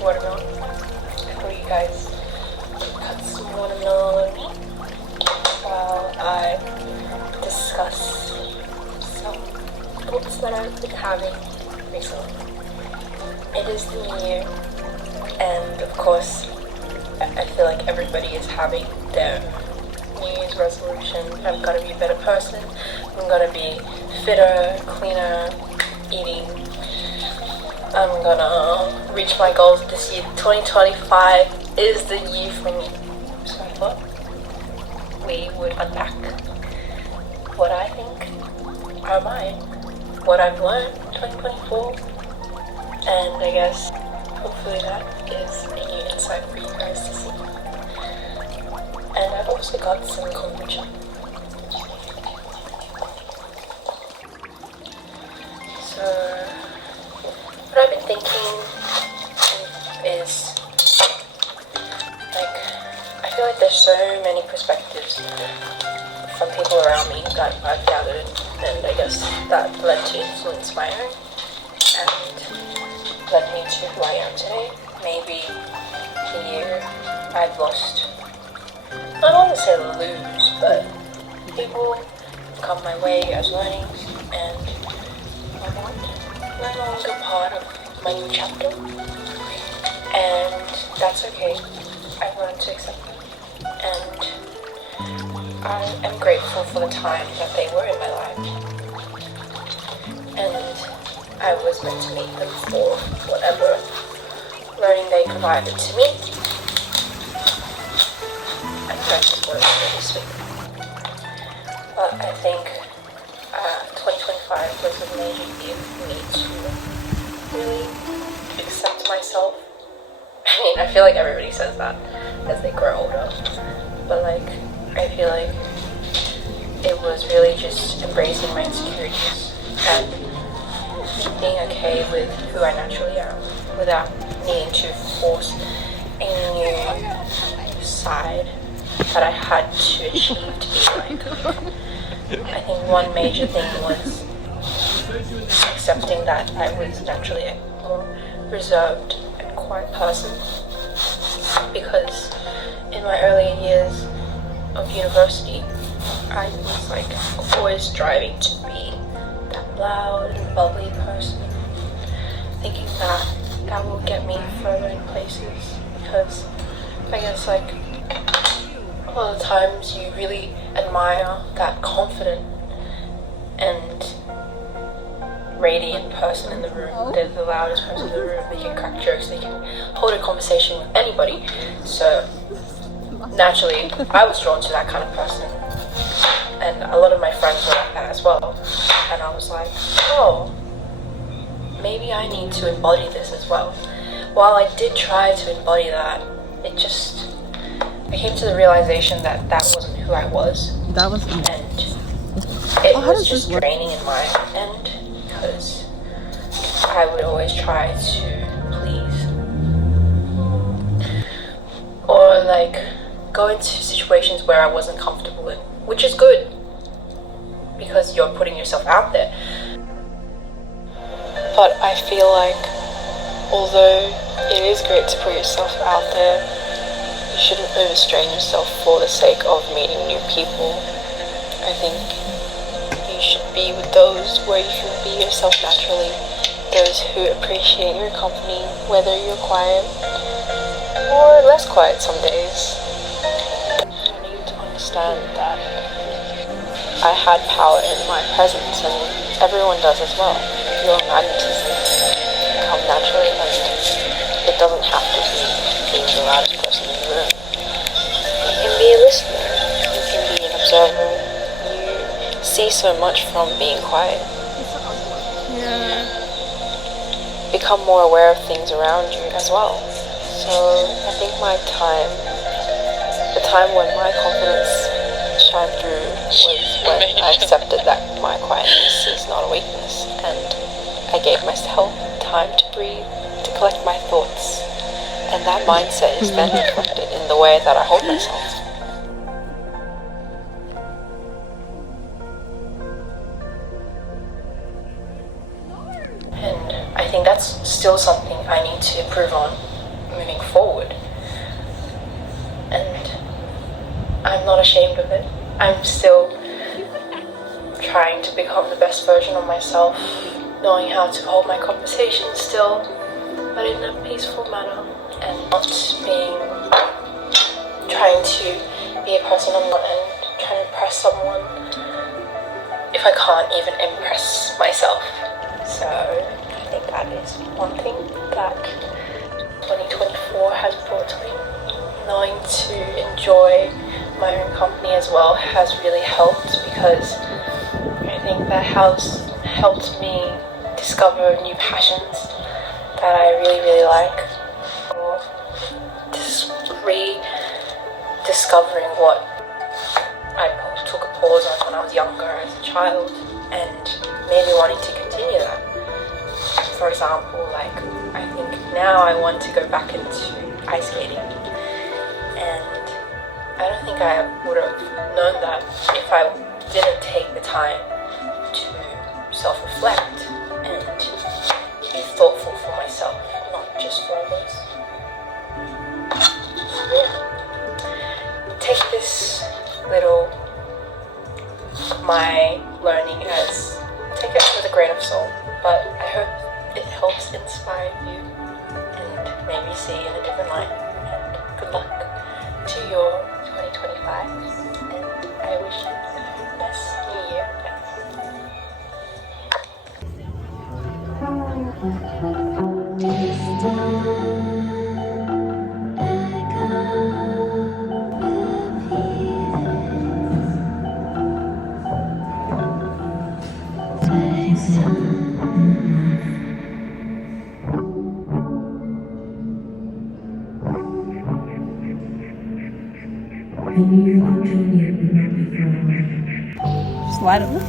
watermelon. I thought you guys could cut some watermelon while I discuss some thoughts that I've been having recently. It is the new year, and of course I feel like everybody is having their New Year's resolution. I'm gonna be a better person, I'm gonna be fitter, cleaner, eating. I'm gonna reach my goals this year. 2025 is the year for me. So I thought we would unpack what I think are mine, what I've learned in 2024, and I guess hopefully that is a new insight for you guys to see. And I've also got some conclusion. So what I've been thinking is, like, I feel like there's so many perspectives from people around me that I've gathered, and I guess that led to influence my own and led me to who I am today. Maybe the year I've lost, I don't want to say lose, but people come my way as learnings, and I'm no longer part of my new chapter, and that's okay. I've learned to accept them, and I am grateful for the time that they were in my life, and I was meant to meet them for whatever learning they provided to me. I think this word is really sweet, but I think 2025 was a major year for me to really accept myself. I mean, I feel like everybody says that as they grow older, but like, I feel like it was really just embracing my insecurities and being okay with who I naturally am without needing to force a new side that I had to achieve to be like. I think one major thing was accepting that I was naturally a more reserved and quiet person, because in my earlier years of university I was like always striving to be that loud and bubbly person, thinking that that will get me further in places, because I guess like a lot of times you really admire that confident and radiant person in the room. They're the loudest person in the room. They can crack jokes, they can hold a conversation with anybody. So naturally I was drawn to that kind of person, and a lot of my friends were like that as well, and I was like, oh, maybe I need to embody this as well. While I did try to embody that, I came to the realization that that wasn't who I was. And it was just draining in my end, because I would always try to please, or like go into situations where I wasn't comfortable in, which is good because you're putting yourself out there. But I feel like although it is great to put yourself out there, you shouldn't overstrain yourself for the sake of meeting new people. I think you should be with those where you can be yourself naturally, those who appreciate your company, whether you're quiet or less quiet some days. I need to understand that I had power in my presence, and everyone does as well. Your magnetism can come naturally, and it doesn't have to be being the loudest person in the room. You can be a listener, you can be an observer. You see so much from being quiet. Yeah. Become more aware of things around you as well. So I think the time when my confidence shined through was when I accepted that my quietness is not a weakness, and I gave myself time to breathe, to collect my thoughts, and that mindset is then reflected in the way that I hold myself. And I think that's still something I need to improve on, moving forward. And I'm not ashamed of it. I'm still trying to become the best version of myself, knowing how to hold my conversations still, but in a peaceful manner, and not trying to be a person I'm not and trying to impress someone if I can't even impress myself. So I think that is one thing that 2024 has brought to me. Knowing to enjoy my own company as well has really helped, because I think that has helped me discover new passions that I really like, or just rediscovering what I took a pause on when I was younger as a child, and maybe wanting to continue that. For example, like, I think now I want to go back into ice skating, and I don't think I would have known that if I didn't take the time to self-reflect and be thoughtful for myself, not just for others. Yeah. Take this little, my learning as, take it with a grain of salt, but I hope it helps inspire you and maybe see in a different light. And good luck to your 2025, and I wish you the best new year. Slide over.